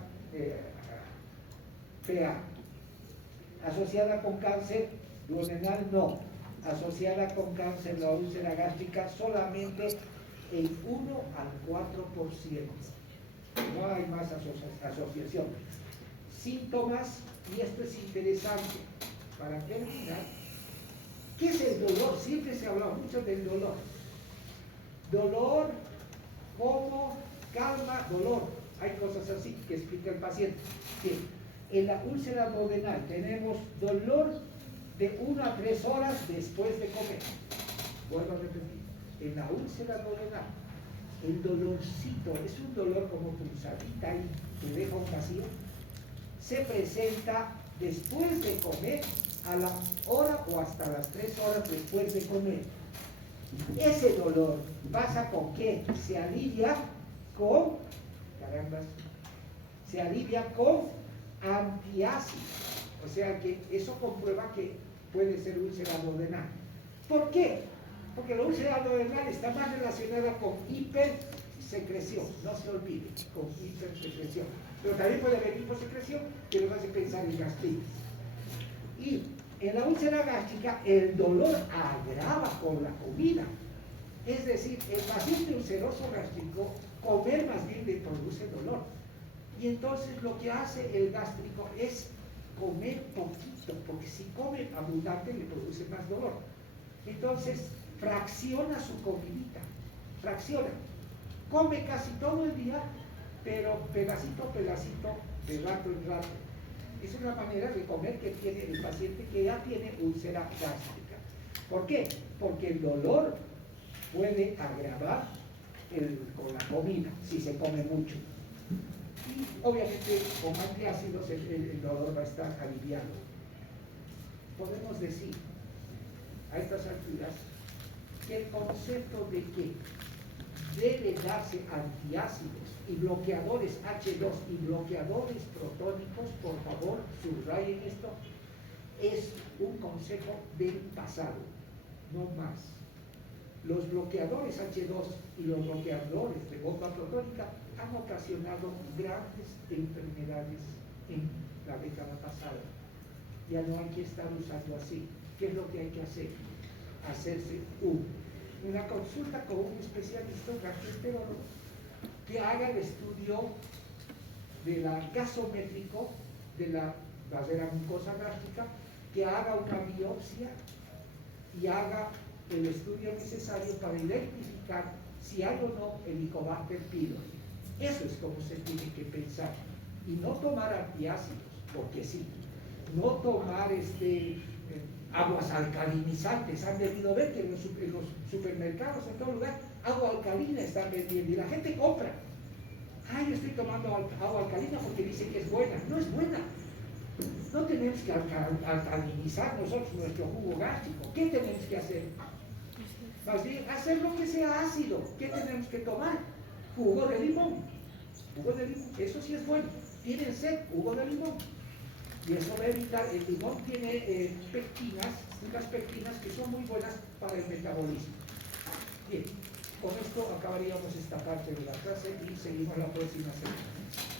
PA. Asociada con cáncer duodenal, no. Asociada con cáncer la úlcera gástrica solamente en 1 al 4%. No hay más asociación. Síntomas, y esto es interesante para terminar. ¿Qué es el dolor? Siempre se ha hablado mucho del dolor. Dolor, como, calma, dolor. Hay cosas así que explica el paciente. Bien, en la úlcera duodenal tenemos dolor de 1 a 3 horas después de comer. Vuelvo a repetir. En la úlcera duodenal, el dolorcito es un dolor como pulsadita y que deja un vacío. Se presenta después de comer, a la hora o hasta las 3 horas después de comer. Ese dolor pasa con qué? Se alivia con carambas, se alivia con antiácidos. O sea que eso comprueba que puede ser úlcera duodenal. ¿Por qué? Porque la úlcera duodenal está más relacionada con hipersecreción, no se olvide, con hipersecreción. Pero también puede haber hiposecreción que nos hace pensar en gastritis. Y en la úlcera gástrica el dolor agrava con la comida. Es decir, el paciente ulceroso gástrico, comer más bien le produce dolor. Y entonces lo que hace el gástrico es comer poquito, porque si come abundante le produce más dolor. Entonces fracciona su comidita, fracciona. Come casi todo el día, pero pedacito a pedacito, de rato en rato. Es una manera de comer que tiene el paciente que ya tiene úlcera gástrica. ¿Por qué? Porque el dolor puede agravar con la comida, si se come mucho. Y obviamente con antiácidos el dolor va a estar aliviado. Podemos decir a estas alturas que el concepto de que debe darse antiácidos y bloqueadores H2 y bloqueadores protónicos, por favor, subrayen esto, es un consejo del pasado, no más. Los bloqueadores H2 y los bloqueadores de bomba protónica han ocasionado grandes enfermedades en la década pasada. Ya no hay que estar usando así. ¿Qué es lo que hay que hacer? Hacerse una consulta con un especialista, un gastroenterólogo, que haga el estudio de la gasométrico de la barrera mucosa gástrica, que haga una biopsia y haga el estudio necesario para identificar si hay o no Helicobacter pylori. Eso es como se tiene que pensar. Y no tomar antiácidos, porque sí. No tomar aguas alcalinizantes. Han debido ver que en los supermercados, en todo lugar, agua alcalina están vendiendo y la gente compra. Ay, yo estoy tomando agua alcalina porque dice que es buena. No es buena. No tenemos que alcalinizar nosotros nuestro jugo gástrico. ¿Qué tenemos que hacer? Más bien, hacer lo que sea ácido. ¿Qué tenemos que tomar? Jugo de limón. Jugo de limón. Eso sí es bueno. Tienen sed, jugo de limón. Y eso va a evitar, el limón tiene pectinas, unas pectinas que son muy buenas para el metabolismo. Bien, con esto acabaríamos esta parte de la clase y seguimos la próxima semana.